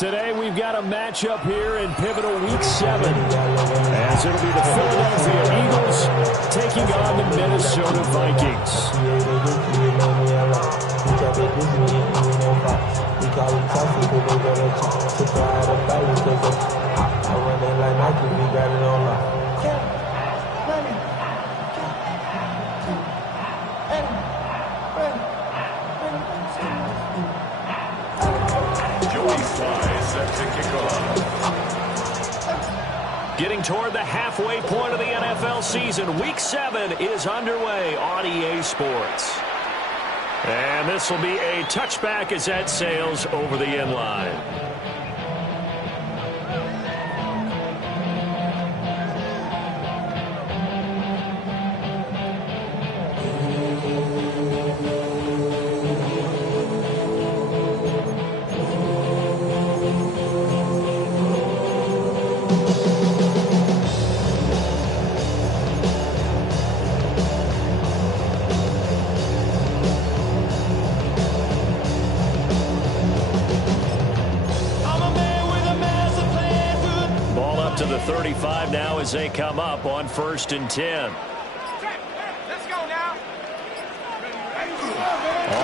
Today we've got a matchup here in pivotal Week 7. As it'll be the Philadelphia Eagles taking on the Minnesota Vikings. Getting toward the halfway point of the NFL season, Week 7 is underway on EA Sports. And this will be a touchback as that sails over the end line. To the 35 now as they come up on 1st and 10. Let's go now.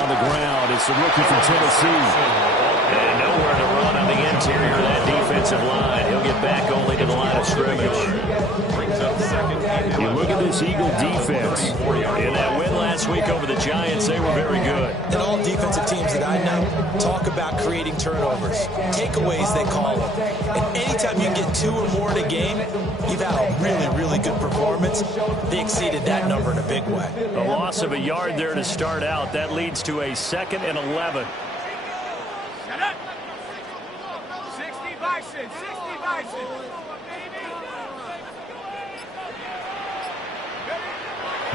On the ground, it's the rookie from Tennessee. And nowhere to run on the interior of that defensive line. He'll get back only to the line of scrimmage. You look at this Eagle defense. In that win last week over the Giants, they were very good. And all defensive teams that I know talk about creating turnovers. Takeaways, they call them. And anytime you get 2 or more in a game, you've had a really, really good performance. They exceeded that number in a big way. A loss of a yard there to start out. That leads to a 2nd and 11. 60 Bison, 60 Bison.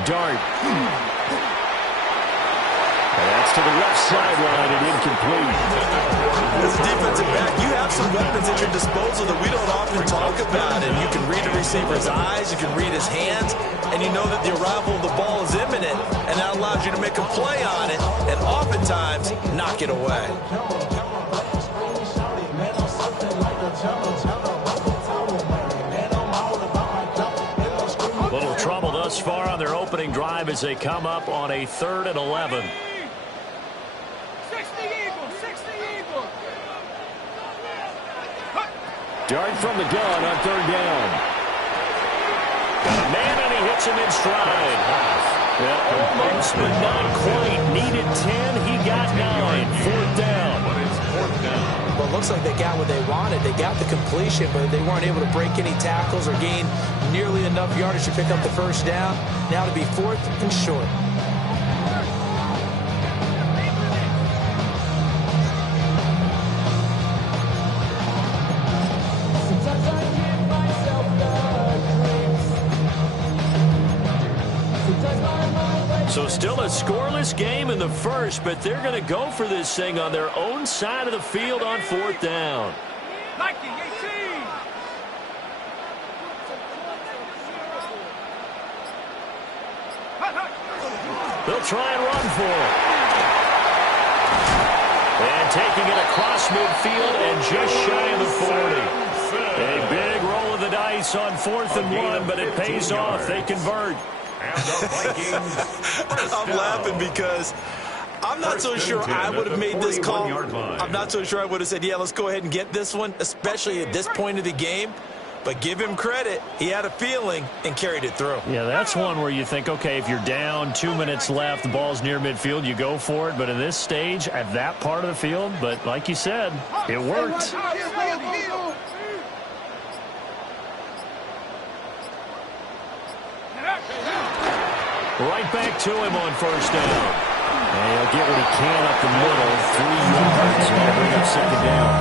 Dart. And that's to the left sideline and incomplete. As a defensive back, you have some weapons at your disposal that we don't often talk about. And you can read a receiver's eyes, you can read his hands, and you know that the arrival of the ball is imminent, and that allows you to make a play on it, and oftentimes knock it away. Little trouble thus far on their opening drive as they come up on a 3rd and 11. 60 Eagles, 60 Eagles. Dart from the gun on 3rd down. Got a man and he hits him in stride. Almost, but not quite. Needed 10, he got 9. 4th down. Well, it looks like they got what they wanted. They got the completion, but they weren't able to break any tackles or gain nearly enough yardage to pick up the 1st down. Now to be 4th and short. So still a scoreless game in the first, but they're going to go for this thing on their own side of the field on 4th down. Nike 18. They'll try and run for it. And taking it across midfield and just shy of the 40. A big roll of the dice on 4th and 1, but it pays off. They convert. I'm laughing because I'm not so sure I would have made this call. I'm not so sure I would have said, yeah, let's go ahead and get this one, especially at this point of the game. But give him credit. He had a feeling and carried it through. Yeah, that's one where you think, okay, if you're down, 2 minutes left, the ball's near midfield, you go for it. But at this stage, at that part of the field, but like you said, it worked. Right back to him on 1st down. And he'll get what he can up the middle. 3 yards. And they'll bring up 2nd down.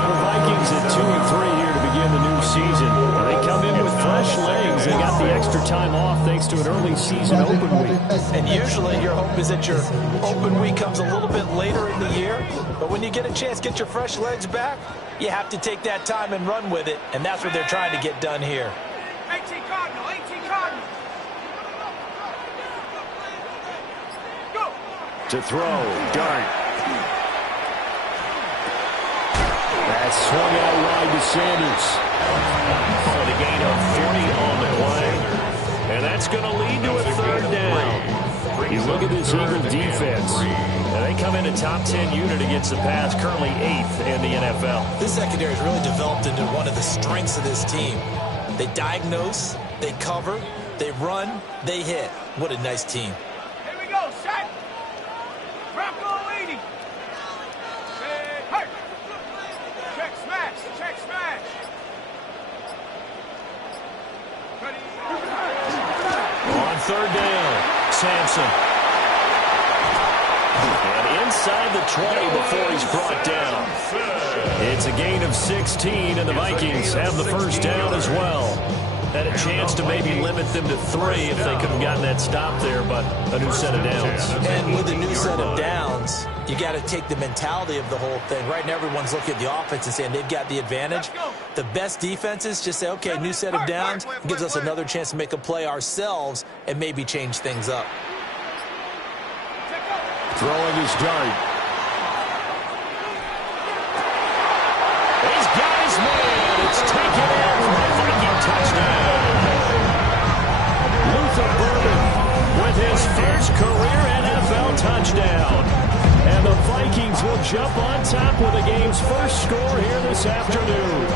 The Vikings at 2-3 here to begin the new season. They come in with fresh legs. They got the extra time off thanks to an early season open week. And usually your hope is that your open week comes a little bit later in the year. But when you get a chance to get your fresh legs back, you have to take that time and run with it. And that's what they're trying to get done here. 18 Cardinal, 18 Cardinal. To throw, Dart. That's swung out wide to Sanders. For the gain of 40 on the play. And that's going to lead to a third down. You look at this Eagle defense. Now they come in a top 10 unit against the pass, currently 8th in the NFL. This secondary has really developed into one of the strengths of this team. They diagnose, they cover, they run, they hit. What a nice team. Here we go, set. Bronco 80. Hey, check smash, check smash. Ready. On third down, Sampson. And inside the 20 before he's brought down. It's a gain of 16, and the Vikings have the first down as well. Had a chance to maybe limit them to 3 if they could have gotten that stop there, but a new set of downs. And with a new set of downs, you got to take the mentality of the whole thing. Right now, everyone's looking at the offense and saying they've got the advantage. The best defenses just say, okay, new set of downs gives us another chance to make a play ourselves and maybe change things up. Throwing his dart. He's got his man. It's taken in for a Viking touchdown. Luther Burden with his first career NFL touchdown. And the Vikings will jump on top with the game's first score here this afternoon.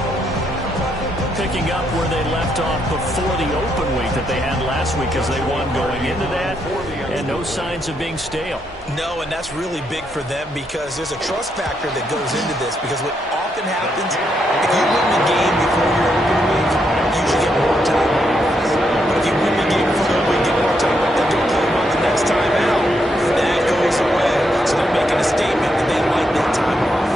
Picking up where they left off before the open week that they had last week as they won going into that, and no signs of being stale. No, and that's really big for them because there's a trust factor that goes into this, because what often happens, if you win the game before your open week, you usually get more time off. But if you win the game before your open week, get more time off, then don't play about the next time out. That goes away. So they're making a statement that they like that time off.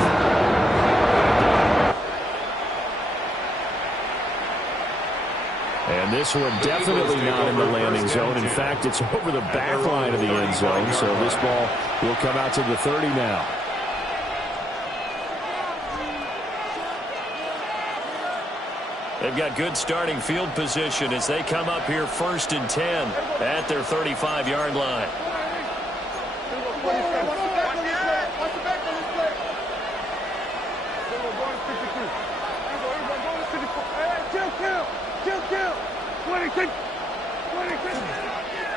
And this one definitely not in the landing zone. In fact, it's over the back line of the end zone. So this ball will come out to the 30 now. They've got good starting field position as they come up here 1st and 10 at their 35-yard line.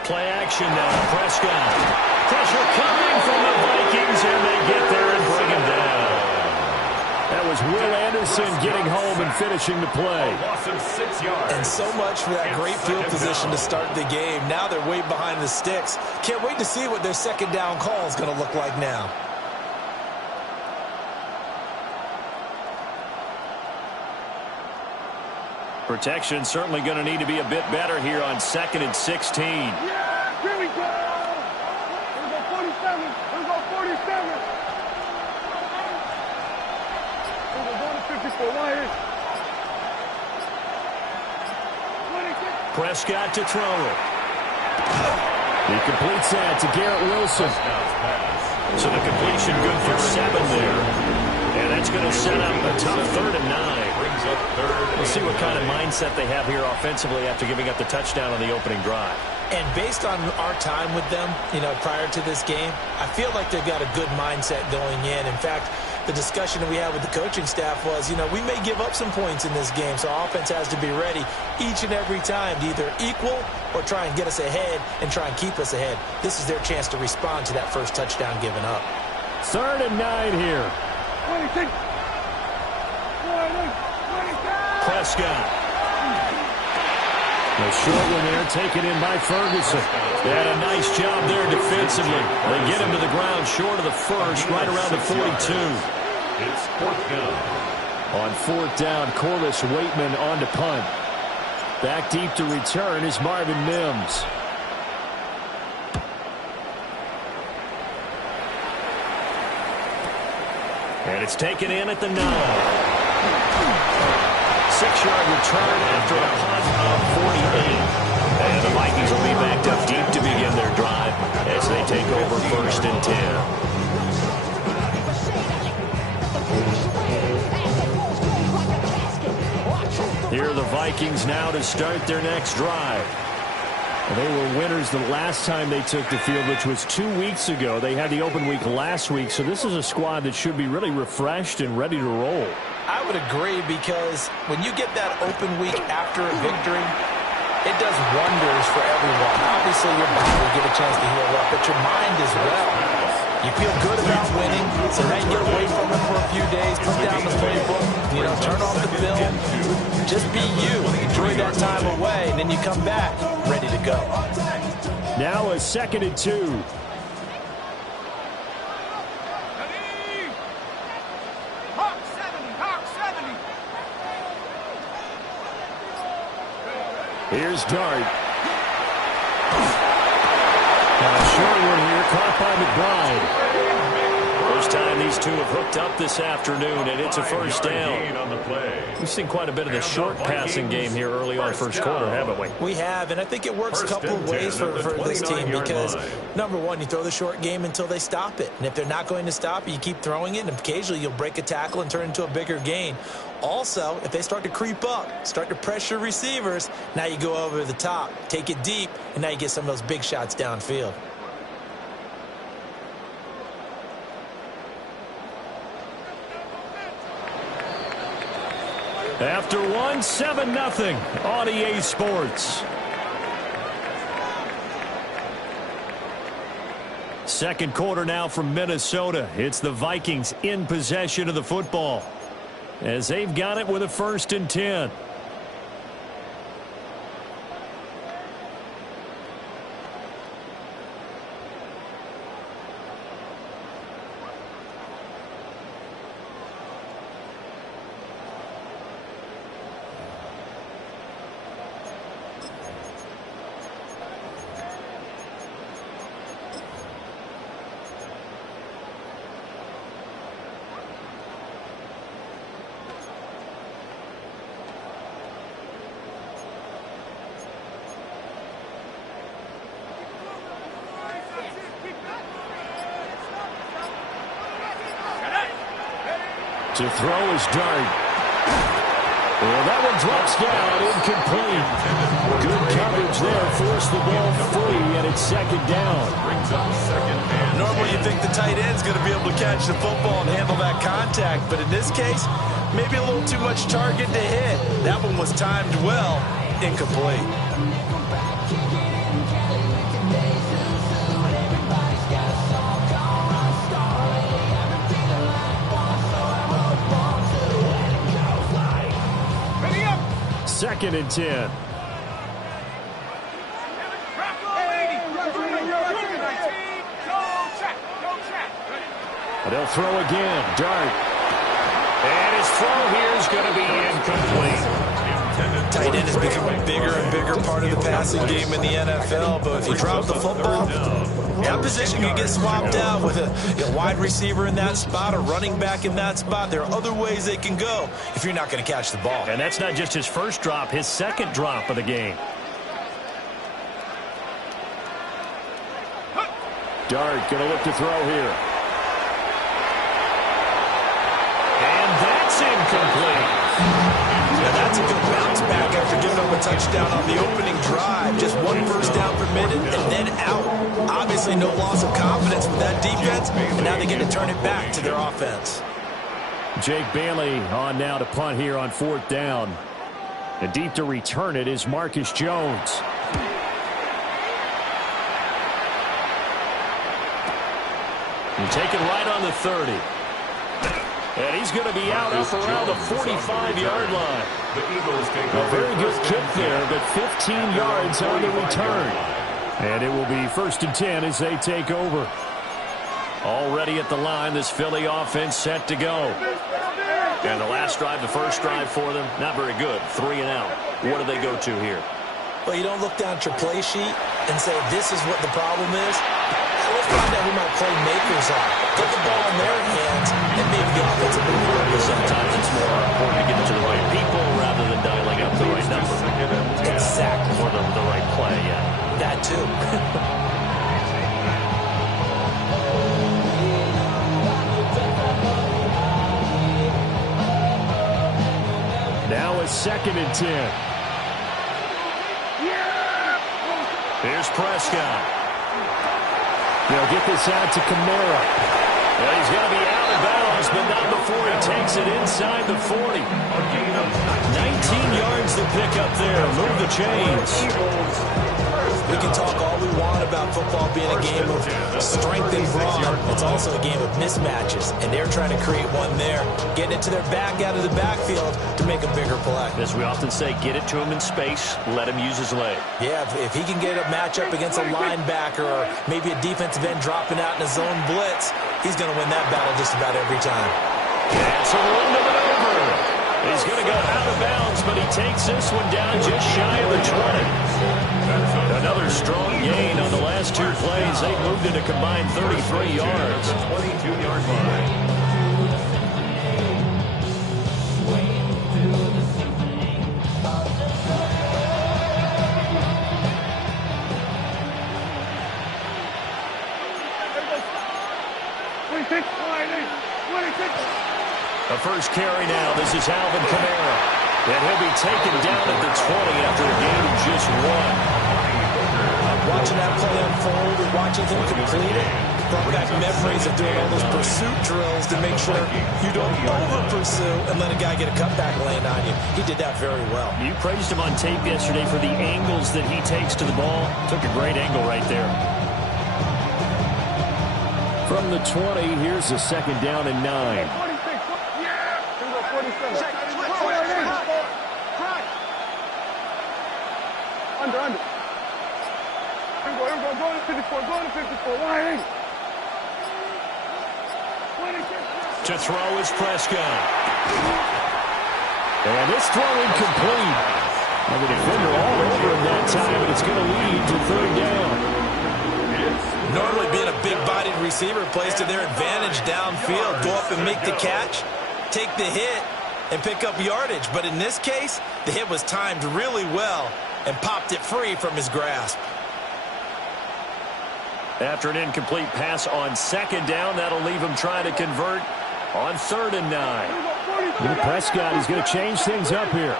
Play action now. Prescott. Pressure coming from the Vikings, and they get there and bring him down. That was Will Anderson getting home and finishing the play. And so much for that great field position to start the game. Now they're way behind the sticks. Can't wait to see what their second down call is going to look like now. Protection certainly going to need to be a bit better here on 2nd and 16. Yeah, here we go. Here we go, 47. Here we go, 47. Here we go, going to 54. Right here. 26. Prescott to throw it. He completes that to Garrett Wilson. So the completion good for 7 there. And that's going to set up a tough 3rd and 9. We'll see what kind of mindset they have here offensively after giving up the touchdown on the opening drive. And based on our time with them, prior to this game, I feel like they've got a good mindset going in. In fact, the discussion that we had with the coaching staff was, we may give up some points in this game, so our offense has to be ready each and every time to either equal or try and get us ahead and try and keep us ahead. This is their chance to respond to that first touchdown given up. 3rd and 9 here. 26. Prescott. The short one there taken in by Ferguson. They had a nice job there defensively. They get him to the ground short of the first, right around the 42. It's 4th down. On 4th down, Corliss Waitman on to punt. Back deep to return is Marvin Mims. And it's taken in at the 9. 6-yard return after a punt of 48. And the Vikings will be backed up deep to begin their drive as they take over 1st and 10. Here are the Vikings now to start their next drive. They were winners the last time they took the field, which was 2 weeks ago. They had the open week last week, so this is a squad that should be really refreshed and ready to roll. I would agree, because when you get that open week after a victory, it does wonders for everyone. Obviously, your body will get a chance to heal up, but your mind as well. You feel good about winning, so now you get away from it for a few days, put down the playbook, turn off the film. Just be you. Enjoy that time away, and then you come back ready to go. Now a 2nd and 2. Here's Dart. Now Sherwood here, caught by McBride. First time these two have hooked up this afternoon, and it's a first down. We've seen quite a bit of the short passing game here early on first quarter, haven't we? We have, and I think it works a couple of ways for this team, because, number one, you throw the short game until they stop it. And if they're not going to stop it, you keep throwing it, and occasionally you'll break a tackle and turn it into a bigger gain. Also, if they start to creep up, start to pressure receivers, now you go over the top, take it deep, and now you get some of those big shots downfield. After one, 7-0 on EA Sports. Second quarter now from Minnesota. It's the Vikings in possession of the football, as they've got it with a 1st and 10. To throw is Dart. Well, that one drops down, incomplete. Good coverage there, forced the ball free, and it's 2nd down. Normally you think the tight end's going to be able to catch the football and handle that contact, but in this case, maybe a little too much target to hit. That one was timed well, incomplete. Second and 10. But they'll throw again. Dart. And his throw here is going to be incomplete. Tight end has become a bigger and bigger part of the passing game in the NFL, but if you drop the football, that position can get swapped out with a wide receiver in that spot, a running back in that spot. There are other ways they can go if you're not going to catch the ball. And that's not just his first drop, his second drop of the game. Dart going to look to throw here. And that's incomplete. Now that's a good bounce back after giving up a touchdown on the opening drive. Just one first down permitted and then out. Obviously no loss of confidence with that defense, and now they get to turn it back to their offense. Jake Bailey on now to punt here on 4th down. And deep to return it is Marcus Jones. And taken right on the 30. And he's going to be out up around the 45-yard line. A very good kick there, but 15 yards on the return. And it will be 1st and 10 as they take over. Already at the line, this Philly offense set to go. And the last drive, the first drive for them, not very good. 3 and out. What do they go to here? Well, you don't look down at your play sheet and say, this is what the problem is. Let's find out who my playmakers are. Get the ball in their hands, and maybe the offensive move. Sometimes it's more important to get it to the right people rather than dialing up the right number. Exactly. Or the right play, yeah. That too. Now a 2nd and 10. Here's Prescott. They'll get this out to Kamara. Well, he's going to be out of bounds. throws, but not before he takes it inside the 40. 19 yards to pick up there. Move the chains. We can talk all we want about football being a game of strength and brawn. It's also a game of mismatches, and they're trying to create one there, getting it to their back out of the backfield to make a bigger play. As we often say, get it to him in space, let him use his leg. Yeah, if he can get a matchup against a linebacker or maybe a defensive end dropping out in a zone blitz, he's going to win that battle just about every time. That's a run to maneuver. He's going to go out of bounds, but he takes this one down just shy of the 20. Another strong gain on the last two plays. They moved it a combined 33 yards. 22-yard line. A first carry now. This is Alvin Kamara. And he'll be taken down at the 20 after a gain of just 1. Watching that play unfold and watching him complete it brought back memories of doing all those pursuit drills to make sure you don't over-pursue and let a guy get a cutback land on you. He did that very well. You praised him on tape yesterday for the angles that he takes to the ball. Took a great angle right there. From the 20, here's a second down and 9. Under. Go to 54, line. To throw is Prescott. And this throw incomplete. And the defender all over him that time, but it's going to lead to third down. Normally being a big-bodied receiver plays to their advantage downfield. Go up and make the catch, take the hit, and pick up yardage. But in this case, the hit was timed really well and popped it free from his grasp. After an incomplete pass on second down, that'll leave him trying to convert on 3rd and 9. Prescott is going to change things up here.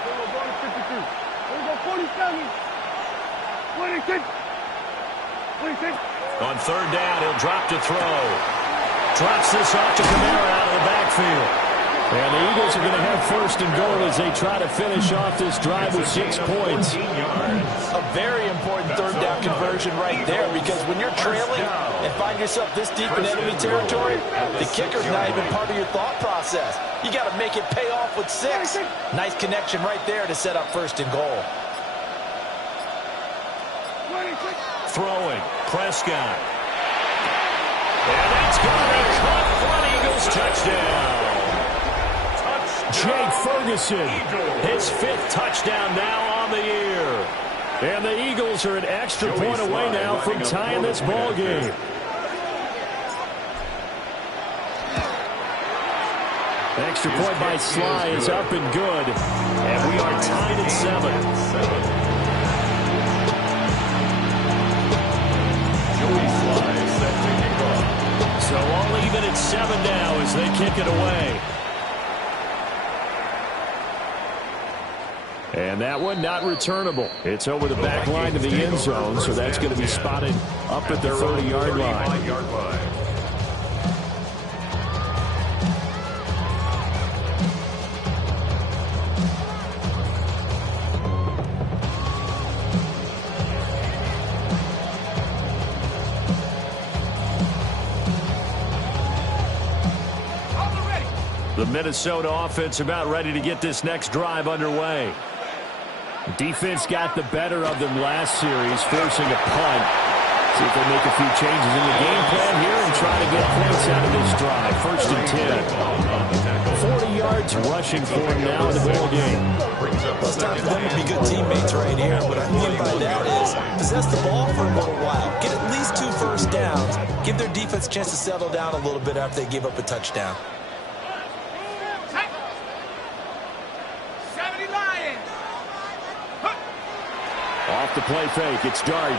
On 3rd down, he'll drop to throw. Drops this off to Kamara out of the backfield. And the Eagles are going to have 1st and goal as they try to finish off this drive with 6 points. A very important 3rd down conversion right there, because when you're trailing and find yourself this deep in enemy territory, the kicker's not even part of your thought process. You got to make it pay off with 6. Nice connection right there to set up 1st and goal. Throwing, Prescott. And that's going to be caught for an Eagles touchdown. Jake Ferguson, his 5th touchdown now on the year. And the Eagles are an extra point away now from tying this ball game. Extra point by Sly is up and good. And we are tied at 7. So all even at 7 now as they kick it away. And that one not returnable. It's over the back line to the end zone, so that's going to be spotted up at the 30-yard line. The Minnesota offense about ready to get this next drive underway. Defense got the better of them last series, forcing a punt. See if they make a few changes in the game plan here and try to get points out of this drive. 1st and 10. 40 yards rushing for him now in the ball game. Well, it's time for them to be good teammates right here. What I mean by that is possess the ball for a little while. Get at least 2 first downs. Give their defense a chance to settle down a little bit after they give up a touchdown. Off the play fake, it's Dart.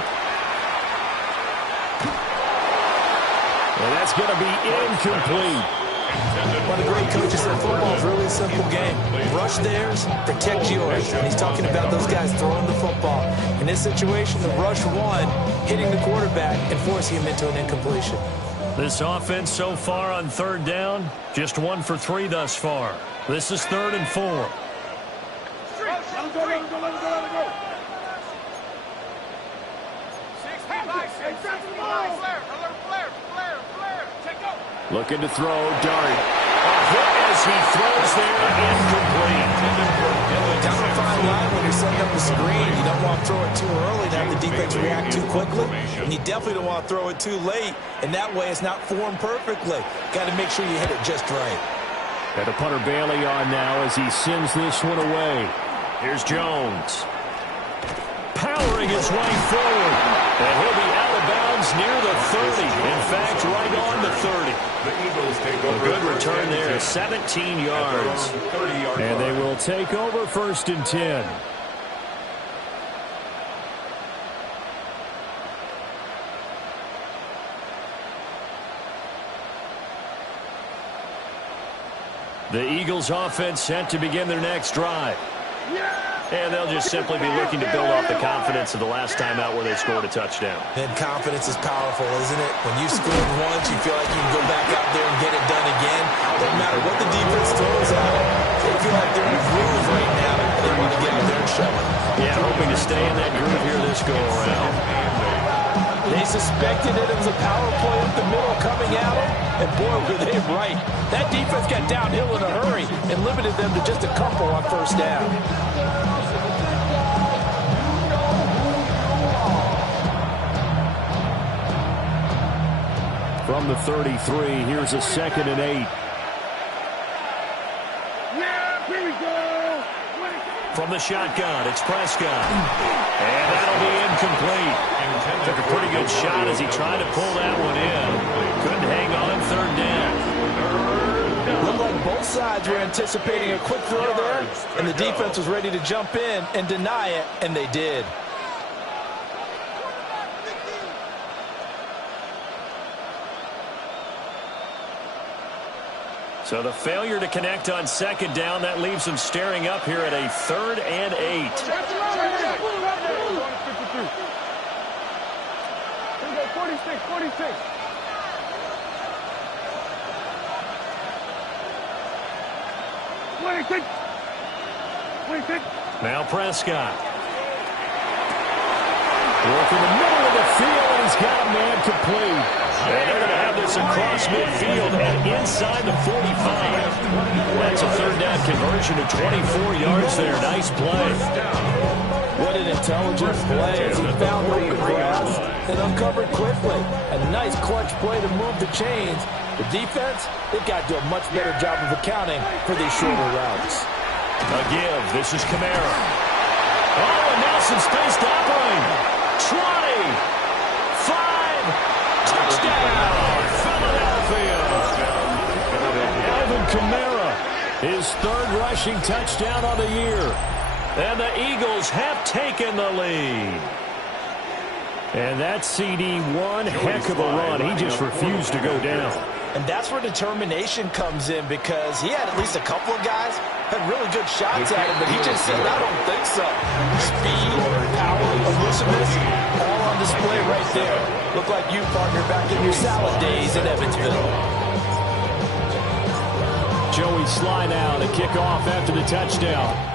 And that's going to be incomplete. One of the great coaches said football is really a simple game. Rush theirs, protect yours. And he's talking about those guys throwing the football. In this situation, the rush one, hitting the quarterback and forcing him into an incompletion. This offense so far on third down, just 1 for 3 thus far. This is 3rd and 4. Let him go. Looking to throw, Dart. A hit as he throws there, incomplete. Kind of a fine line when you're setting up the screen. You don't want to throw it too early and have the defense react too quickly. And you definitely don't want to throw it too late. And that way it's not formed perfectly. Got to make sure you hit it just right. Got the punter Bailey on now as he sends this one away. Here's Jones. Powering his way forward. And he'll be out of bounds near the 30. In fact, right on the 30. A good return there, 17 yards. And they will take over 1st and 10. The Eagles offense set to begin their next drive. And they'll just simply be looking to build off the confidence of the last time out where they scored a touchdown. And confidence is powerful, isn't it? When you scored once, you feel like you can go back out there and get it done again. Doesn't matter what the defense throws at them. They feel like they're in a groove right now, and they want to get out there and show it. Yeah, hoping to stay in that groove here this go-around. They suspected it was a power play up the middle coming at them, and boy, were they right. That defense got downhill in a hurry and limited them to just a couple on 1st down. From the 33, here's a 2nd and 8. Here we go. From the shotgun, it's Prescott. And that'll be incomplete. Took a pretty good shot as he tried to pull that one in. Couldn't hang on 3rd down. Looked like both sides were anticipating a quick throw there, and the defense was ready to jump in and deny it, and they did. So the failure to connect on 2nd down, that leaves them staring up here at a 3rd and 8. Here we go, 46. 26. Now Prescott. Work in the middle of the field, and he's got a man complete. And they're going to have this across midfield and inside the 45. That's a 3rd down conversion to 24 yards there. Nice play. What an intelligent play as he found open grass and uncovered quickly. A nice clutch play to move the chains. The defense, they've got to do a much better job of accounting for these shorter routes. A give. This is Kamara. Oh, and now some space to operate. 20. 5. Touchdown, Philadelphia. Alvin Kamara, his 3rd rushing touchdown on the year. And the Eagles have taken the lead. And that CD, one heck of a run. He just refused to go down. And that's where determination comes in, because he had at least a couple of guys had really good shots at him, but he just said, I don't think so. Speed, power, elusiveness, all on display right there. Look like you, partner, back in your salad days in Evansville. Joey Sly now to kick off after the touchdown.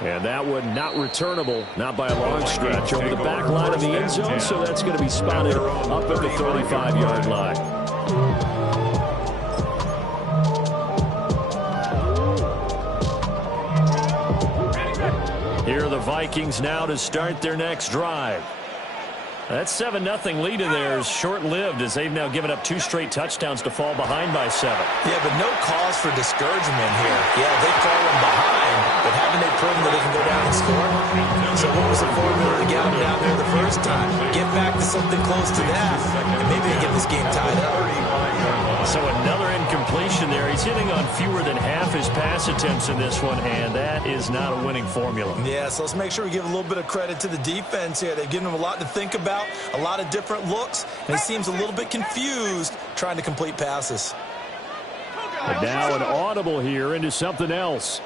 And that one not returnable, not by a long stretch, over the back line of the end zone, so that's going to be spotted up at the 35-yard line. Here are the Vikings now to start their next drive. That 7-0 lead in there is short-lived as they've now given up 2 straight touchdowns to fall behind by 7. Yeah, but no cause for discouragement here. Yeah, they've fallen behind, but haven't they proven that they can go down and score? So what was the formula to get them down there the first time? Get back to something close to that, and maybe they get this game tied up. So another incompletion there. He's hitting on fewer than half his pass attempts in this one, and that is not a winning formula. Yeah, so let's make sure we give a little bit of credit to the defense here. They've given him a lot to think about, a lot of different looks, and he seems a little bit confused trying to complete passes. And now an audible here into something else.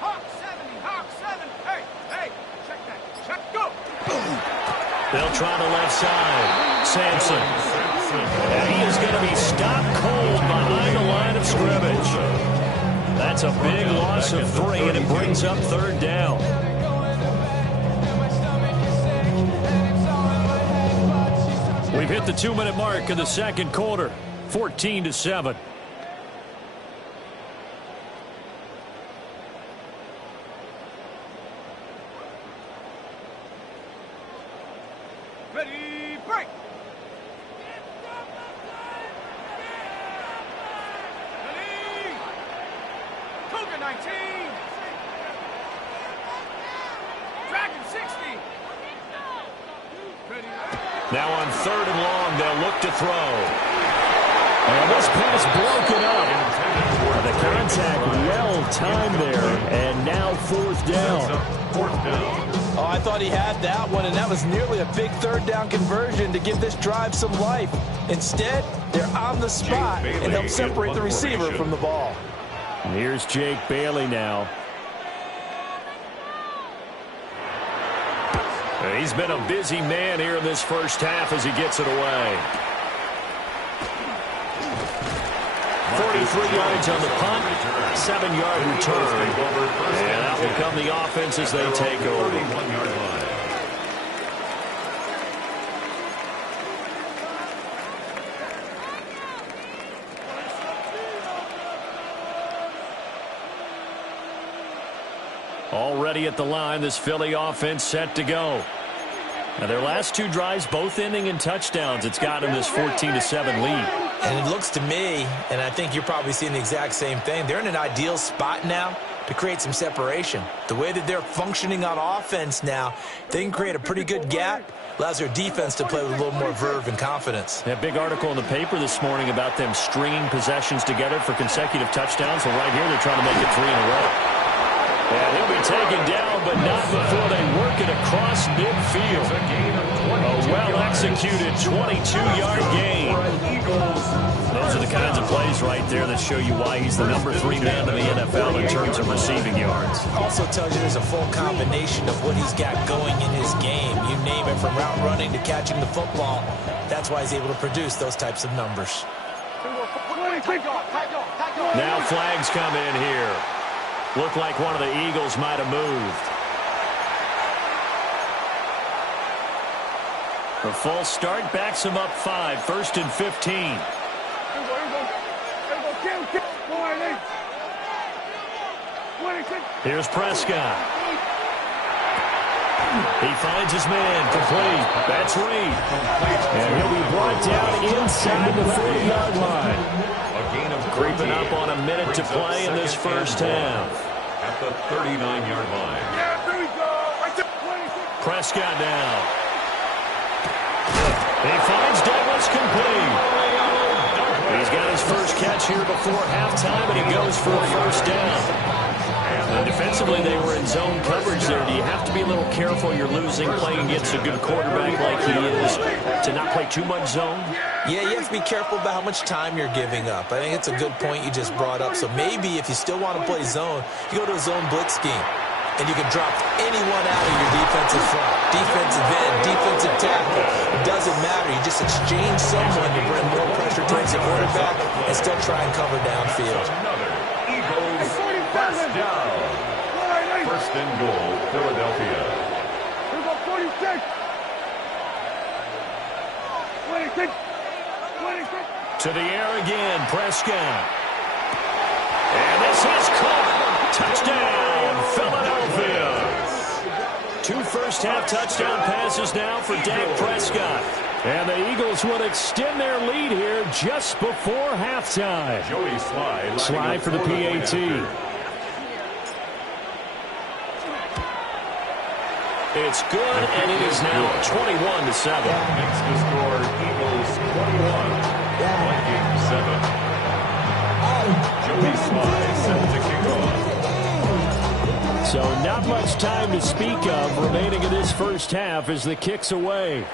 Hawk 70, Hawk 7. Hey, check that. Check, go. They'll try the left side. Sampson. And he is going to be stopped cold behind the line of scrimmage. That's a big loss of 3, and it brings up 3rd down. We've hit the 2-minute mark in the 2nd quarter. 14-7. Ready, break! Ready! Cougar 19! Dragon 60! Ready, now on 3rd and long, they'll look to throw. And this pass broken up. The contact well-timed there, and now 4th down. Oh, I thought he had that one, and that was nearly a big 3rd down conversion to give this drive some life. Instead, they're on the spot and help separate the receiver from the ball. And here's Jake Bailey now. He's been a busy man here in this first half as he gets it away. 43 yards on the punt, 7-yard return. And that will come the offense as they take over. Already at the line, this Philly offense set to go. Now their last 2 drives, both ending in touchdowns. It's got them this 14-7 lead. And it looks to me, and I think you're probably seeing the exact same thing, they're in an ideal spot now to create some separation. The way that they're functioning on offense now, they can create a pretty good gap, allows their defense to play with a little more verve and confidence. That big article in the paper this morning about them stringing possessions together for consecutive touchdowns. Well, right here they're trying to make it 3 in a row. And he'll be taken down, but not before they work it across midfield. A well-executed 22-yard gain. Those are the kinds of plays right there that show you why he's the number 3 man in the NFL in terms of receiving yards. Also tells you there's a full combination of what he's got going in his game. You name it, from route running to catching the football. That's why he's able to produce those types of numbers. Now flags come in here. Looked like one of the Eagles might have moved. The false start backs him up 5, 1st and 15. Here's Prescott. He finds his man, complete. That's Reed. And he'll be brought down inside the 40-yard line. Creeping up on a minute to play in this first half. At the 39-yard line. Prescott now. He finds Douglas complete. He's got his first catch here before halftime, and he goes for a first down. And defensively, they were in zone coverage there. Do you have to be a little careful you're losing playing against a good quarterback like he is to not play too much zone? Yeah, you have to be careful about how much time you're giving up. I think it's a good point you just brought up. So maybe if you still want to play zone, you go to a zone blitz scheme. And you can drop anyone out of your defensive front. Defensive end, defensive tackle. It doesn't matter. You just exchange someone to bring more pressure towards the quarterback and still try and cover downfield. Another Eagles first down. First and goal, Philadelphia. Here's a 46. 26. 26. To the air again, Prescott. And this is caught. Touchdown, Philadelphia. 2 first-half touchdown passes now for Dak Prescott. And the Eagles will extend their lead here just before halftime. Joey Sly for the PAT. It's good, and it is now 21-7. Makes the score Eagles 21, Vikings 7. Joey Sly set to kick off. So not much time to speak of remaining in this first half as the kick's away.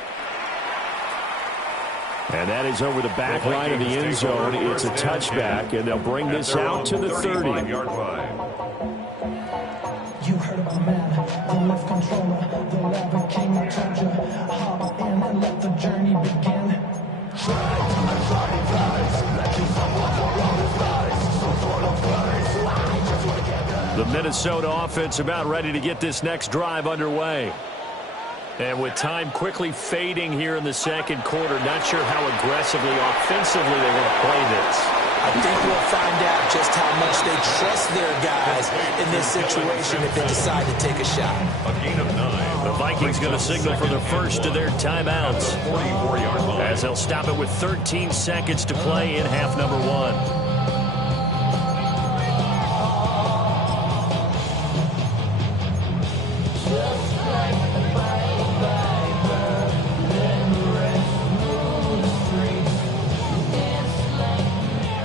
And that is over the back line of the end zone. It's a touchback, and they'll bring this out to the 30. Yard line. You heard about man. left controller. The lava king, I told you. Hop in and let the journey begin. The Minnesota offense about ready to get this next drive underway. And with time quickly fading here in the second quarter, not sure how aggressively, offensively they want to play this. I think we'll find out just how much they trust their guys in this situation if they decide to take a shot. A gain of 9. The Vikings going to signal for the first of their timeouts 44-yard line. as they'll stop it with 13 seconds to play in half number 1.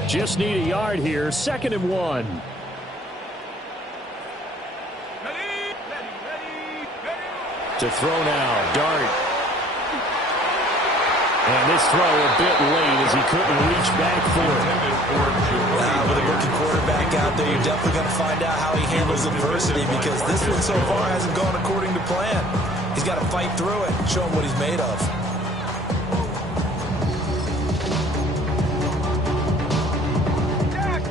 Just need a yard here. 2nd and 1. To throw now. Dart. And this throw a bit late as he couldn't reach back for it. With a rookie quarterback out there, you're definitely going to find out how he handles adversity because this one so far hasn't gone according to plan. He's got to fight through it and show him what he's made of.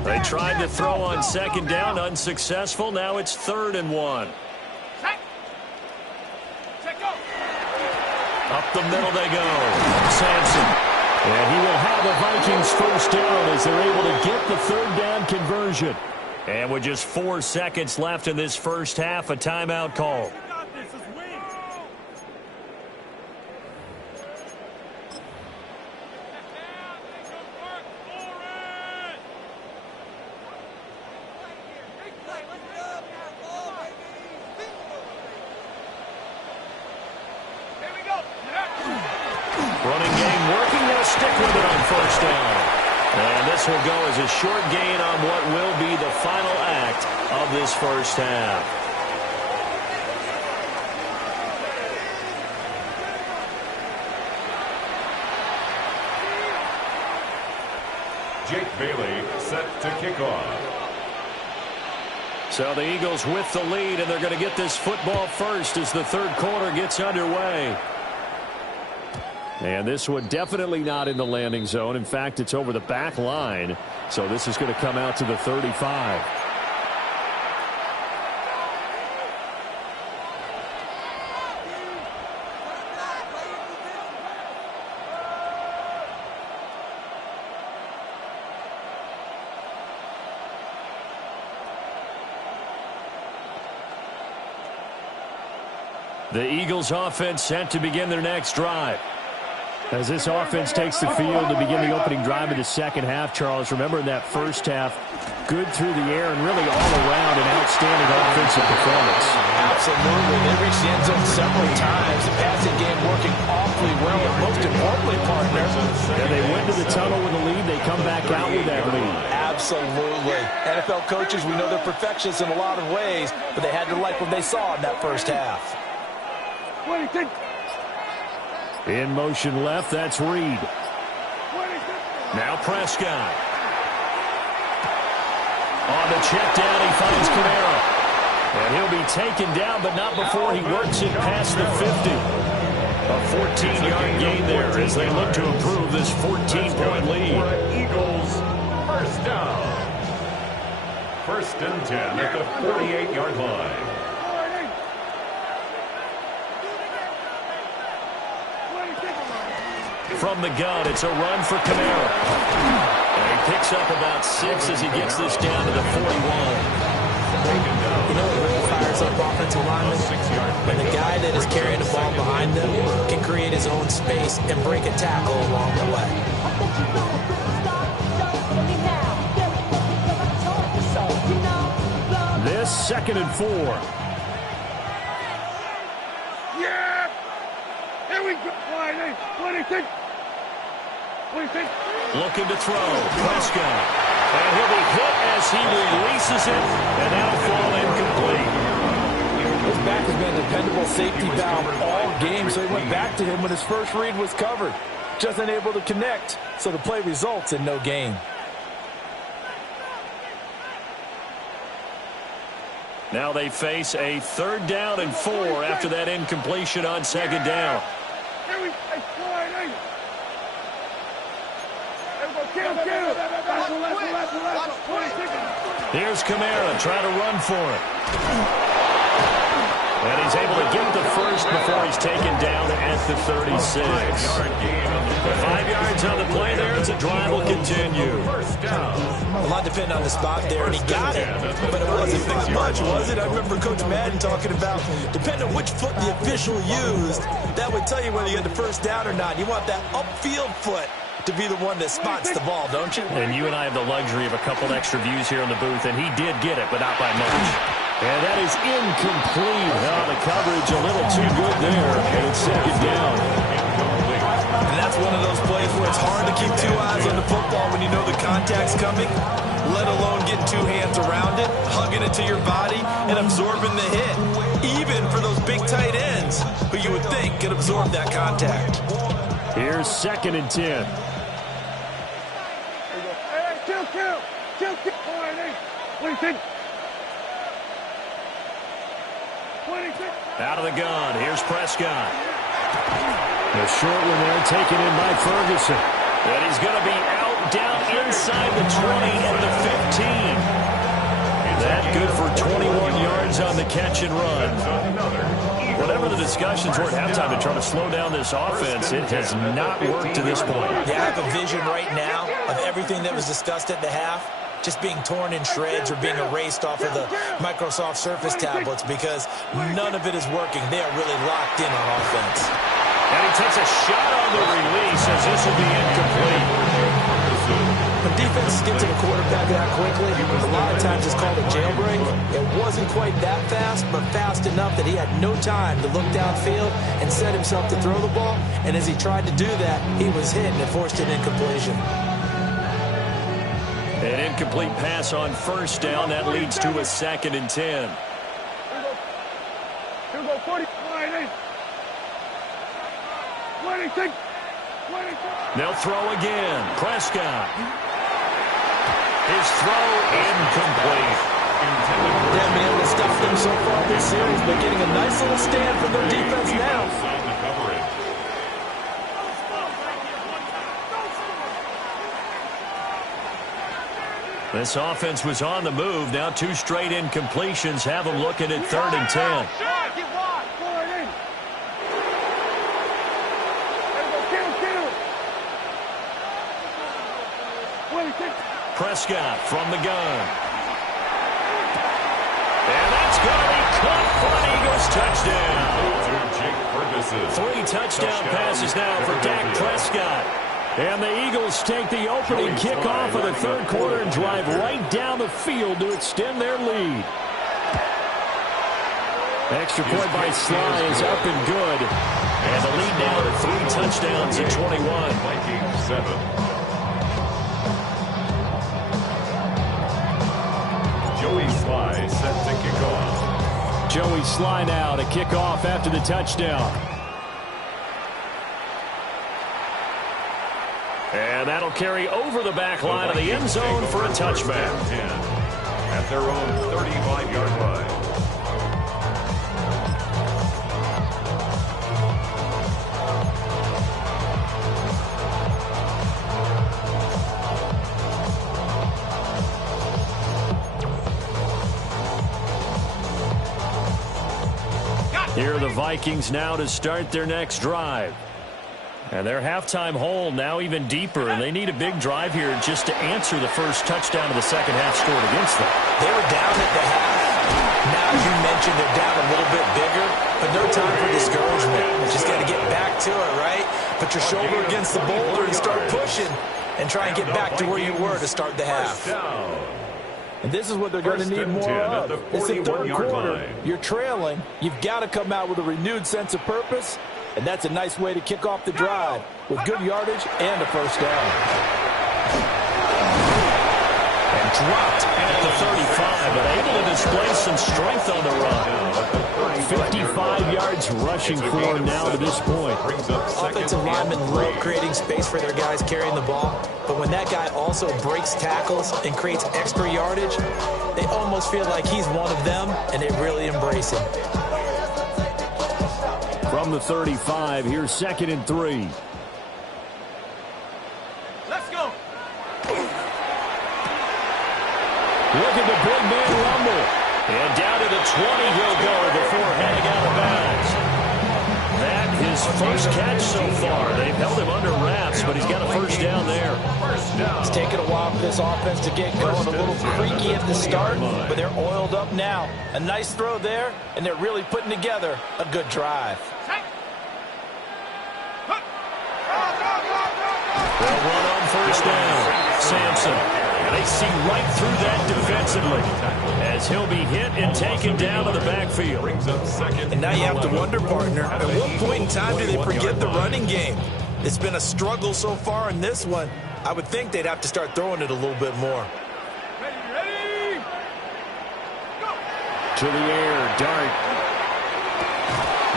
They tried to throw on 2nd down, unsuccessful. Now it's 3rd and 1. Up the middle they go. Sampson. And he will have the Vikings first down as they're able to get the 3rd down conversion. And with just 4 seconds left in this first half, a timeout call. Running game working. They'll stick with it on first down. And this will go as a short gain on what will be the final act of this first half. Jake Bailey set to kick off. So the Eagles with the lead, and they're going to get this football first as the 3rd quarter gets underway. And this one definitely not in the landing zone. In fact, it's over the back line. So this is going to come out to the 35. The Eagles offense set to begin their next drive. As this offense takes the field to begin the opening drive of the second half, Charles, remember in that first half, good through the air and really all around an outstanding offensive performance. Absolutely. They reached the end zone several times. The passing game working awfully well, and most importantly, partner. And they went to the tunnel with a lead. They come back out with that lead. Absolutely. NFL coaches, we know they're perfectionists in a lot of ways, but they had to like what they saw in that first half. In motion left, that's Reed. Now Prescott. On the check down, he finds Kamara. And he'll be taken down, but not before he works it past the 50. A 14-yard gain there as they look to improve this 14-point lead. Eagles first down. 1st and 10 at the 48-yard line. From the gun, it's a run for Kamara. And he picks up about 6 as he gets this down to the 41. You know what really fires up offensive linemen? When the guy that is carrying the ball behind them can create his own space and break a tackle along the way. This 2nd and 4. Yeah! Here we go. 26. Looking to throw. Prescott. And he'll be hit as he releases it. And that'll fall incomplete. This back has been a dependable safety valve all game, so he went back to him when his first read was covered. Just unable to connect, so the play results in no gain. Now they face a 3rd down and 4 after that incompletion on 2nd down. Here's Kamara trying to run for it. And he's able to get the first before he's taken down at the 36. 5 yards on the play there as the drive will continue. A lot depended on the spot there, and he got it. But it wasn't that much, was it? I remember Coach Madden talking about, depending on which foot the official used, that would tell you whether you had the first down or not. You want that upfield foot to be the one that spots the ball, don't you? And you and I have the luxury of a couple extra views here in the booth, and he did get it, but not by much. And that is incomplete. Oh, the coverage a little too good there, and it's 2nd down. And that's one of those plays where it's hard to keep 2 eyes on the football when you know the contact's coming, let alone getting 2 hands around it, hugging it to your body, and absorbing the hit. Even for those big tight ends who you would think could absorb that contact. Here's 2nd and 10. Out of the gun, here's Prescott. The short one there taken in by Ferguson. And he's going to be out down inside the 20 and the 15. That good for 21 yards on the catch and run. Whatever the discussions were at halftime to try to slow down this offense, it has not worked to this point. Yeah, I have a vision right now of everything that was discussed at the half just being torn in shreds or being erased off of the Microsoft Surface tablets because none of it is working. They are really locked in on offense. And he takes a shot on the release as this will be incomplete. When defense get to the quarterback that quickly, a lot of times it's called a jailbreak. It wasn't quite that fast, but fast enough that he had no time to look downfield and set himself to throw the ball. And as he tried to do that, he was hit and it forced an incompletion. An incomplete pass on 1st down. That leads to a 2nd and 10. Here we go, 40. 26. They'll throw again. Prescott. His throw incomplete. They haven't been able to stop them so far this series, but getting a nice little stand from their defense now. This offense was on the move. Now 2 straight incompletions have them looking at 3rd and 10. Prescott from the gun. And that's going to be caught for an Eagles touchdown. 3 touchdown passes now for Dak Prescott. And the Eagles take the opening kickoff of the 3rd quarter and drive right down the field to extend their lead. Extra point by Sly is up and good. And the lead now to 3 touchdowns at 21. Vikings 7. Joey Sly set to kick off. Joey Sly now to kick off after the touchdown. And that'll carry over the back line of the end zone for a touchback. At their own 35-yard line. Here are the Vikings now to start their next drive. And their halftime hole now even deeper, and they need a big drive here just to answer the first touchdown of the second half scored against them. They were down at the half. Now, as you mentioned, they're down a little bit bigger, but no time for discouragement. You just got to get back to it, right? Put your shoulder against the boulder and start pushing and try and get back to where you were to start the half. And this is what they're going to need more of. It's the 3rd quarter. You're trailing. You've got to come out with a renewed sense of purpose. And that's a nice way to kick off the drive with good yardage and a first down. And dropped at the 35, but able to display some strength on the run. 55 yards rushing for him now to this point. Offensive linemen love creating space for their guys carrying the ball, but when that guy also breaks tackles and creates extra yardage, they almost feel like he's one of them, and they really embrace him. From the 35, here's 2nd and 3. Let's go. Look at the big man rumble. And down to the 20 he'll go before heading out of bounds. That his first catch so far. They've held him under wraps, but he's got a first down there. It's taken a while for this offense to get going. A little creaky at the start, but they're oiled up now. A nice throw there, and they're really putting together a good drive. They'll run on first down. Sampson. They see right through that defensively as he'll be hit and taken down to the backfield. And now you have to wonder, partner, at what point in time do they forget the running game? It's been a struggle so far in this one. I would think they'd have to start throwing it a little bit more. Ready, go. To the air, Dart.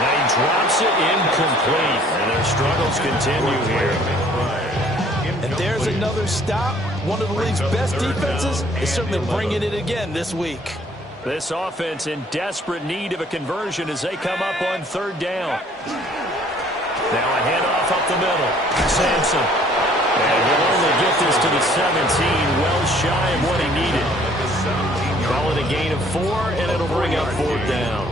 Now he drops it incomplete, and their struggles continue here. And there's another stop. One of the league's best defenses is certainly bringing it again this week. This offense in desperate need of a conversion as they come up on 3rd down. Now a handoff up the middle. Sampson. And he'll only get this to the 17, well shy of what he needed. Call it a gain of 4, and it'll bring up 4th down.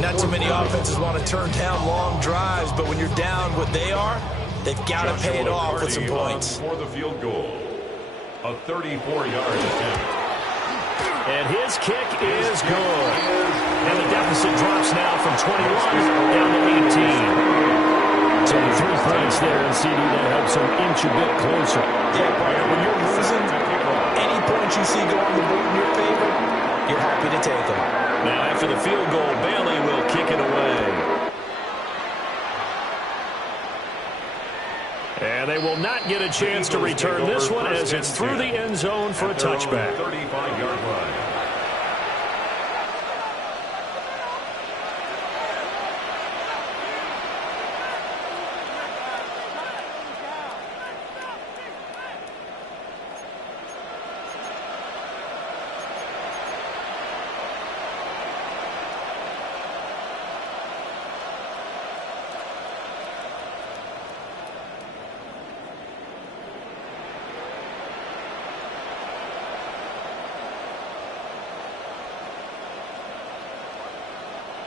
Not too many offenses want to turn down long drives, but when you're down what they are, they've got to pay it off with some points. For the field goal, a 34-yard attempt. And his kick is good. And the deficit drops now from 21 down to 18. So the 3 points there, and CD, that helps him inch a bit closer. Yeah, partner, when you're losing, any points you see go on the board in your favor, you're happy to take them. Now after the field goal, Bailey will kick it away. And they will not get a chance to return this one as it's through the end zone for a touchback. 35-yard line.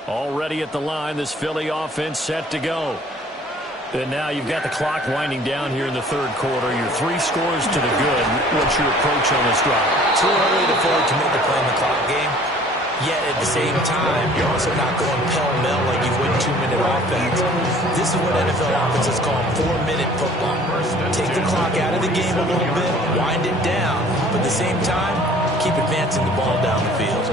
Already at the line, this Philly offense set to go. And now you've got the clock winding down here in the 3rd quarter. Your 3 scores to the good. What's your approach on this drive? Too early to afford to make the play in the clock game. Yet at the same time, you're also not going pell-mell like you would 2-minute offense. This is what NFL offenses call 4-minute football. Take the clock out of the game a little bit, wind it down, but at the same time, keep advancing the ball down the field.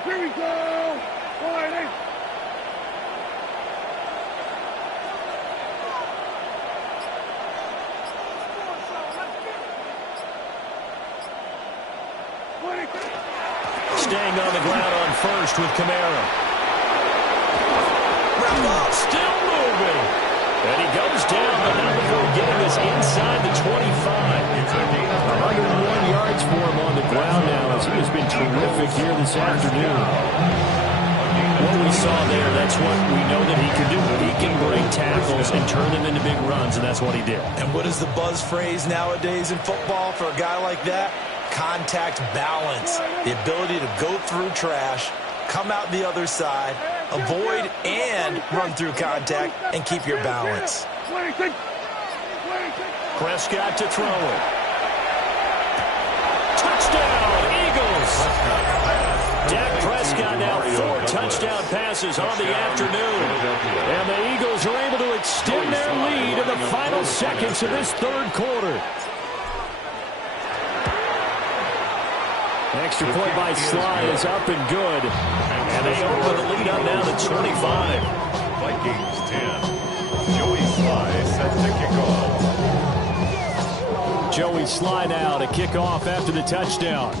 Here we go. All right, Staying on the ground on first with Kamara. Still moving. And he goes down, but not before getting this inside the 25. 101 yards for him on the ground now as he has been terrific here this afternoon. What we saw there, that's what we know that he can do. He can break tackles and turn them into big runs, and that's what he did. And what is the buzz phrase nowadays in football for a guy like that? Contact balance. The ability to go through trash, come out the other side, avoid and run through contact, and keep your balance. Prescott to throw it. Touchdown, Eagles! Dak Prescott now 4 touchdown passes on the afternoon. And the Eagles are able to extend their lead in the final seconds of this 3rd quarter. Extra point by Sly is up and good. And they open the lead up now to 25. Vikings 10. Joey Sly set to kick off. Joey Slye now to kick off after the touchdown.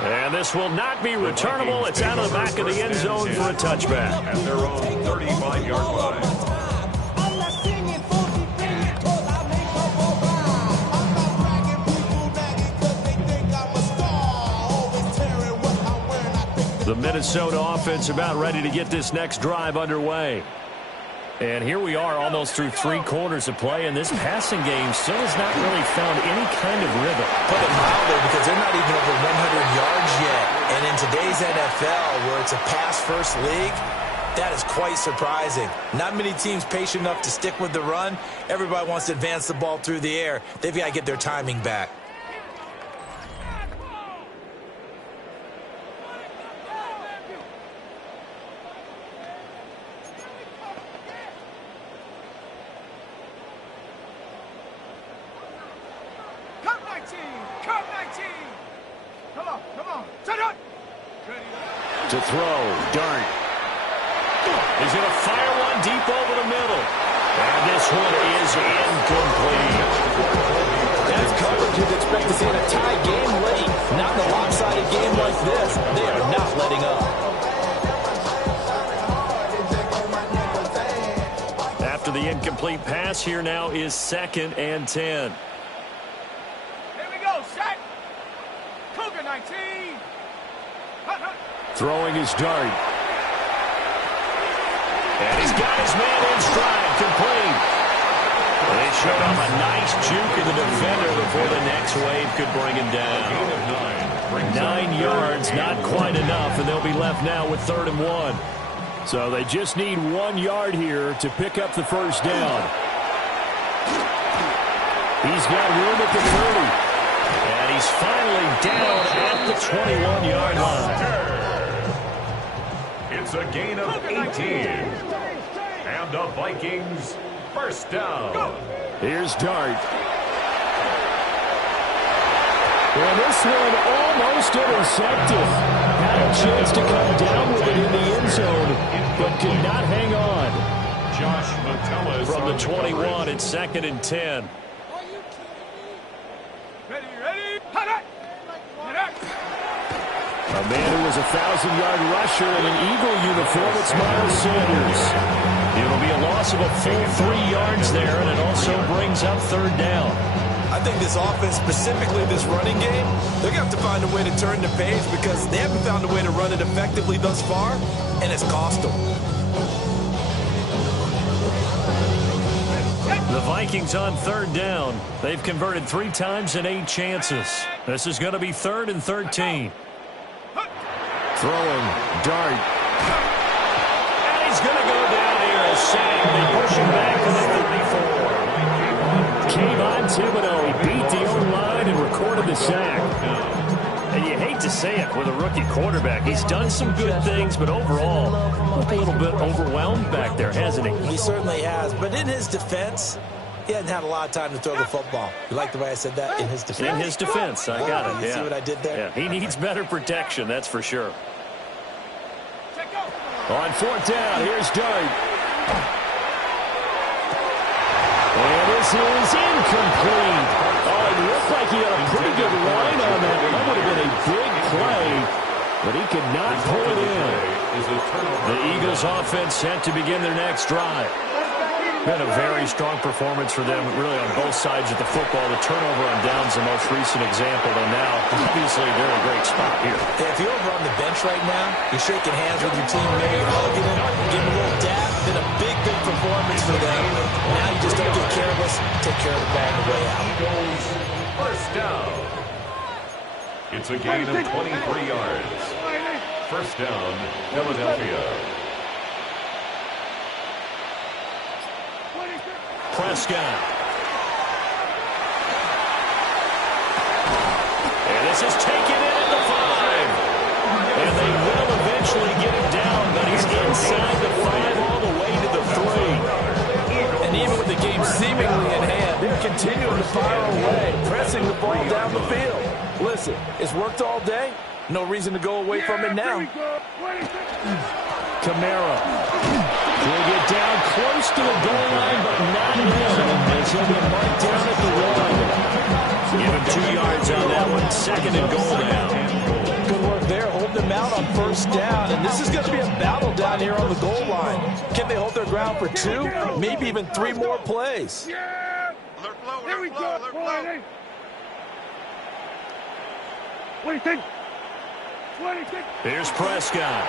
And this will not be returnable. It's out of the back of the end zone for a touchback. At their own 35-yard line. The Minnesota offense about ready to get this next drive underway. And here we are almost through 3 quarters of play, and this passing game still has not really found any kind of rhythm. Put it mildly, because they're not even over 100 yards yet. And in today's NFL, where it's a pass-first league, that is quite surprising. Not many teams patient enough to stick with the run. Everybody wants to advance the ball through the air. They've got to get their timing back. To throw, Dart. He's going to fire one deep over the middle. And this one is incomplete. That's coverage you'd expect to see in a tie game late. Not in a lopsided game like this. They are not letting up. After the incomplete pass, here now is 2nd and 10. Here we go, set. Cougar 19. Throwing his Dart. And he's got his man in stride, complete. They showed off a nice juke of the defender before the next wave could bring him down. 9 yards, not quite enough, and they'll be left now with 3rd and 1. So they just need 1 yard here to pick up the first down. He's got room at the 30. And he's finally down at the 21-yard line. It's a gain of 18. And the Vikings first down. Here's Dart. Well, this one almost intercepted. Had a chance to come down with it in the end zone, but could not hang on. Josh Metellus From the 21, it's 2nd and 10. A man who was a 1,000-yard rusher in an Eagle uniform, it's Miles Sanders. It'll be a loss of a full 3 yards there, and it also brings up 3rd down. I think this offense, specifically this running game, they're going to have to find a way to turn the page because they haven't found a way to run it effectively thus far, and it's cost them. The Vikings on 3rd down. They've converted 3 times in 8 chances. This is going to be 3rd and 13. Throwing, Dart. And he's going to go down here. A sack. They push him back to the 34. Kayvon Thibodeau beat the O-line and recorded the sack. And you hate to say it with a rookie quarterback. He's done some good things, but overall, looked a little bit overwhelmed back there, hasn't he? He certainly has. But in his defense, he hasn't had a lot of time to throw the football. You like the way I said that? In his defense. In his defense. I got it. You see what I did there? Yeah, he needs better protection, that's for sure. On 4th down, here's Dart. And this is incomplete. Oh, it looked like he had a pretty good line on that. That would have been a big play, but he could not pull it in. The Eagles offense set to begin their next drive. Been a very strong performance for them, really on both sides of the football. The turnover on downs the most recent example, and now obviously they're in a great spot here. If you're over on the bench right now, you're shaking hands with your teammate, hugging him, giving him a little dab. Been a big performance for them. Now you just don't get careless. Take care of the ball on the way out. First down. It's a gain of 23 yards. First down, Philadelphia. Prescott. And this is taken in at the 5. And they will eventually get him down, but he's inside the 5 all the way to the 3. And even with the game seemingly in hand, they're continuing to fire away, pressing the ball down the field. Listen, it's worked all day. No reason to go away from it now. Kamara. He'll get down close to the goal line, but not in. As he'll be marked down at the 1. Give him 2 yards on that one. 2nd and goal now. Good work there, holding them out on 1st down. And this is going to be a battle down here on the goal line. Can they hold their ground for 2, maybe even 3 more plays? Yeah! Here we go! What do you think? Here's Prescott.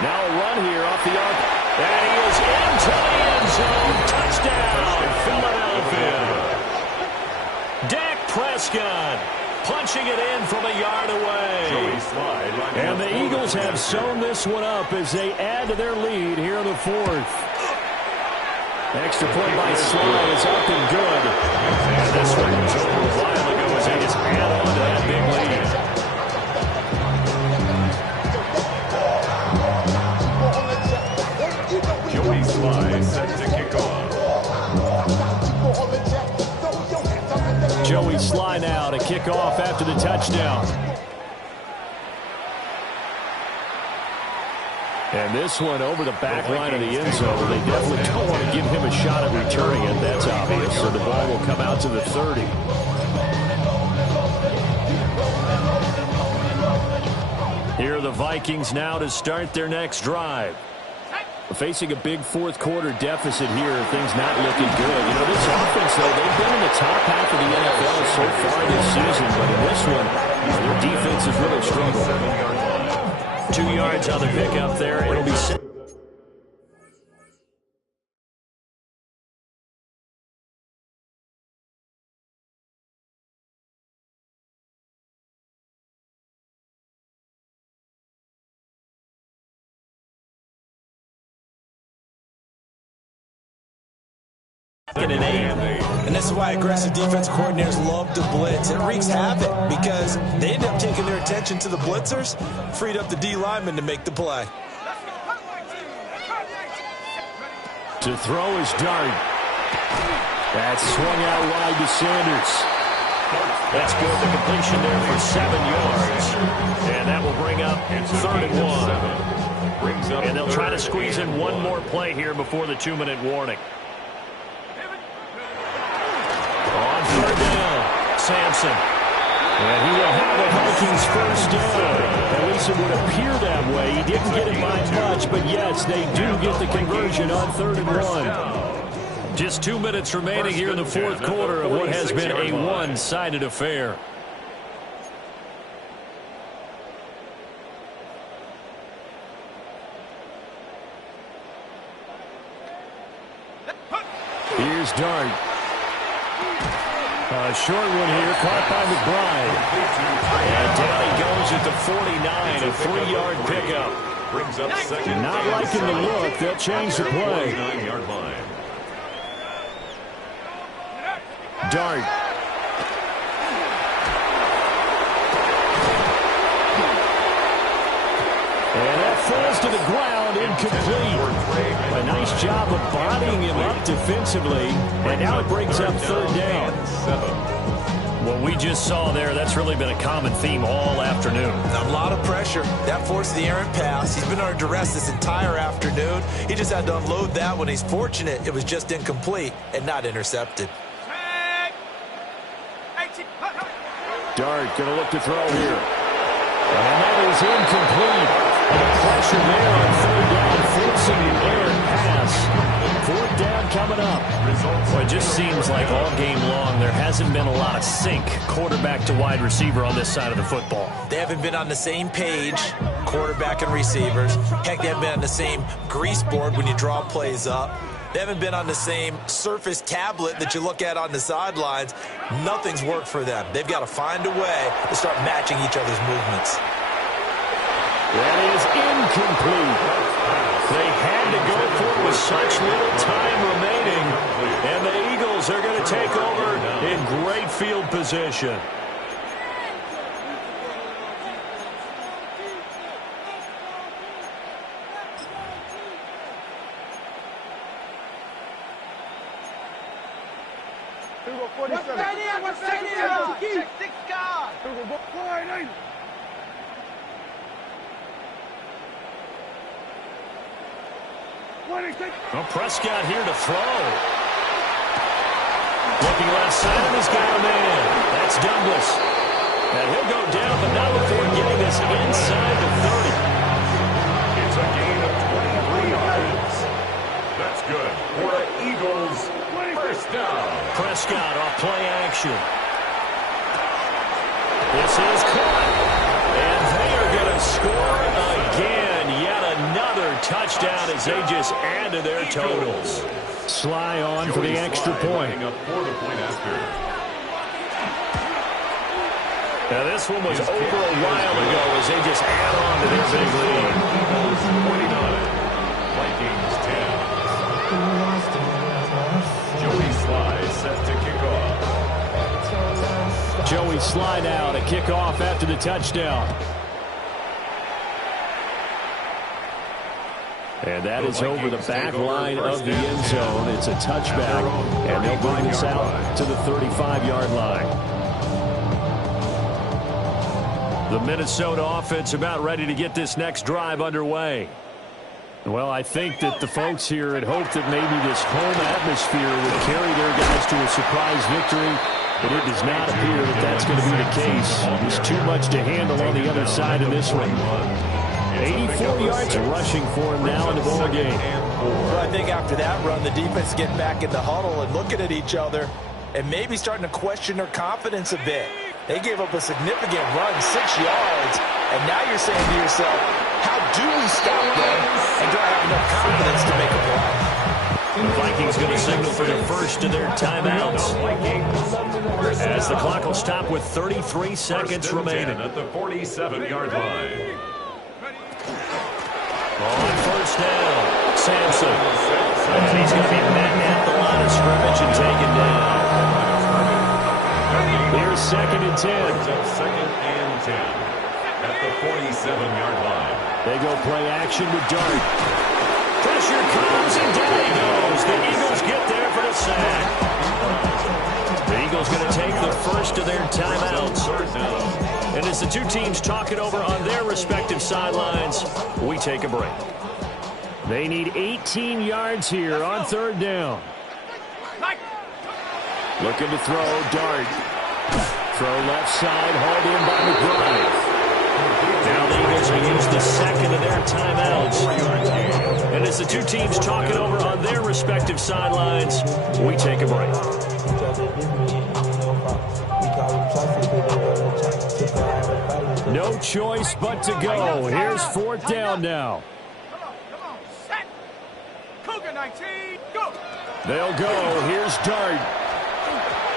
Now a run here off the arc. And he is into the end zone. Touchdown, Philadelphia. Dak Prescott punching it in from a yard away. And the Eagles have sewn this one up as they add to their lead here in the 4th. Extra point by Sly is up and good. And this one was over a while ago as they just add on to that big lead. Joey Sly set to kick off. Joey Sly now to kick off after the touchdown. And this one over the back line of the end zone. They definitely don't want to give him a shot at returning it. That's obvious. So the ball will come out to the 30. Here are the Vikings now to start their next drive. Facing a big 4th quarter deficit here, things not looking good. You know, this offense, though, they've been in the top half of the NFL so far this season, but in this one, their defense has really struggled. 2 yards on the pickup there. It'll be 6. And this is why aggressive defense coordinators love to blitz. It wreaks havoc because they end up taking their attention to the blitzers, freed up the D lineman to make the play. To throw is Dart. That's swung out wide to Sanders. That's good. The completion there for 7 yards. And that will bring up 3rd and 1. And they'll try to squeeze in one more play here before the 2-minute warning. On 3rd down, Sampson. And he will have the Vikings 1st down. At least it would appear that way. He didn't get it by much, but yes, they do get the conversion on 3rd and 1. Just 2 minutes remaining here in the 4th quarter of what has been a one-sided affair. Here's Dart. A short one here, caught by McBride. And down he goes at the 49, a 3-yard pickup. Brings up 2nd. Not liking the look. They'll change the play. 9-yard line. Dart. And that falls to the ground, incomplete. A nice job of bodying him up defensively. And now it brings up 3rd down. What we just saw there, that's really been a common theme all afternoon. A lot of pressure. That forced the errant pass. He's been under duress this entire afternoon. He just had to unload that one. He's fortunate it was just incomplete and not intercepted. Dart going to look to throw here. And that is incomplete. Pressure there on 3rd down, forcing an errant pass. 4th down coming up. Well, it just seems like all game long there hasn't been a lot of sync quarterback to wide receiver on this side of the football. They haven't been on the same page, quarterback and receivers. Heck, they haven't been on the same grease board when you draw plays up. They haven't been on the same Surface tablet that you look at on the sidelines. Nothing's worked for them. They've got to find a way to start matching each other's movements. That is incomplete. They had to go for it with such little time remaining. And the Eagles are going to take over in great field position. What's that in? Six guys. Wide. Well, Prescott here to throw. Looking left side, and he's got a man. That's Douglas. And he'll go down, but not before getting this inside the 30. It's a gain of 23 yards. That's good for an Eagles first down. Prescott off play action. This is caught. And they are going to score again. Yet another touchdown as they just add to their totals. Sly on for the extra point. Up for the point after. Now this one was over a while ago as they just add on to their big lead. Eagles 49, Vikings 10. Joey Sly set to kick off. Joey Sly now to kick off after the touchdown. And that is over the back line of the end zone. It's a touchback, and they'll bring this out to the 35-yard line. The Minnesota offense about ready to get this next drive underway. Well, I think that the folks here had hoped that maybe this home atmosphere would carry their guys to a surprise victory, but it does not appear that that's going to be the case. There's too much to handle on the other side of this one. 84 yards rushing for him now in the ball game. Well, I think after that run, the defense getting back in the huddle and looking at each other and maybe starting to question their confidence a bit. They gave up a significant run, 6 yards, and now you're saying to yourself, how do we stop them? And do I have enough confidence to make a play? The Vikings going to signal for their first of their timeouts. As the clock will stop with 33 seconds remaining. At the 47-yard line. On first down, Sampson. And he's going to be met at the line of scrimmage and taken down. Here's second and 10. Second and 10 at the 47-yard line. They go play action with Dart. Pressure comes, and down he goes. The Eagles get there for the sack. The Eagles going to take the first of their timeouts. And as the two teams talk it over on their respective sidelines, we take a break. They need 18 yards here on third down. Looking to throw, Dart. Throw left side, hauled in by McBride. Now the Eagles will use the second of their timeouts. And as the two teams talk it over on their respective sidelines, we take a break. No choice but to go. Here's fourth down now. Set. Cougar 19, go. They'll go. Here's Dart.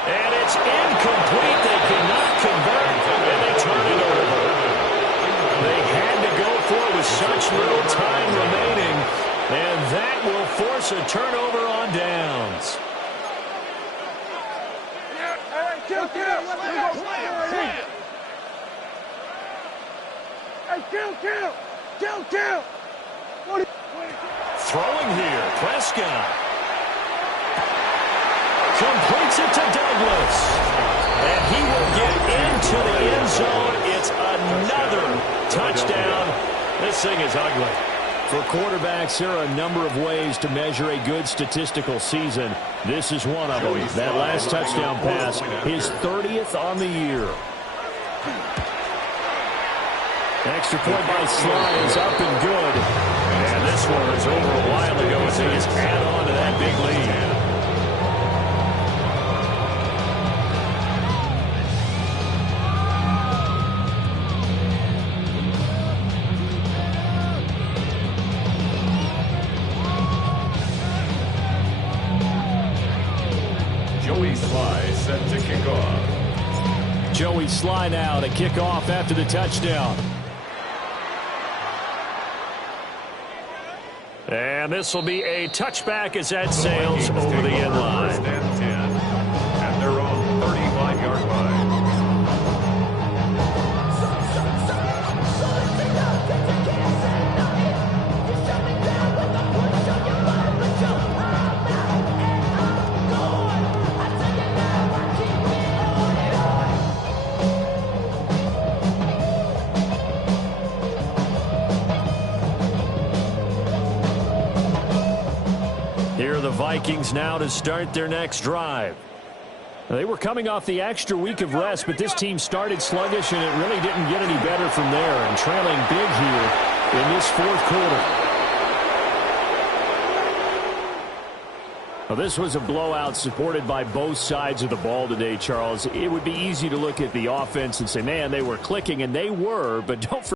And it's incomplete. They could not convert, and they turn it over. They had to go for it with such little time remaining, and that will force a turnover on downs. Kill. Hey, kill. Throwing here, Prescott. Completes it to Douglas. And he will get into the end zone. It's another touchdown. This thing is ugly. For quarterbacks, there are a number of ways to measure a good statistical season. This is one of them. That last touchdown pass, his 30th on the year. Extra point by Sly is up and good. And this one was over a while ago as they just add on to that big lead. Joey Sly set to kick off. Joey Sly now to kick off after the touchdown. And this will be a touchback as that sails over the end line. First and 10 at their own 35-yard line. Vikings now to start their next drive. They were coming off the extra week of rest, but this team started sluggish, and it really didn't get any better from there, and trailing big here in this fourth quarter. Well, this was a blowout supported by both sides of the ball today, Charles. It would be easy to look at the offense and say, man, they were clicking, and they were, but don't forget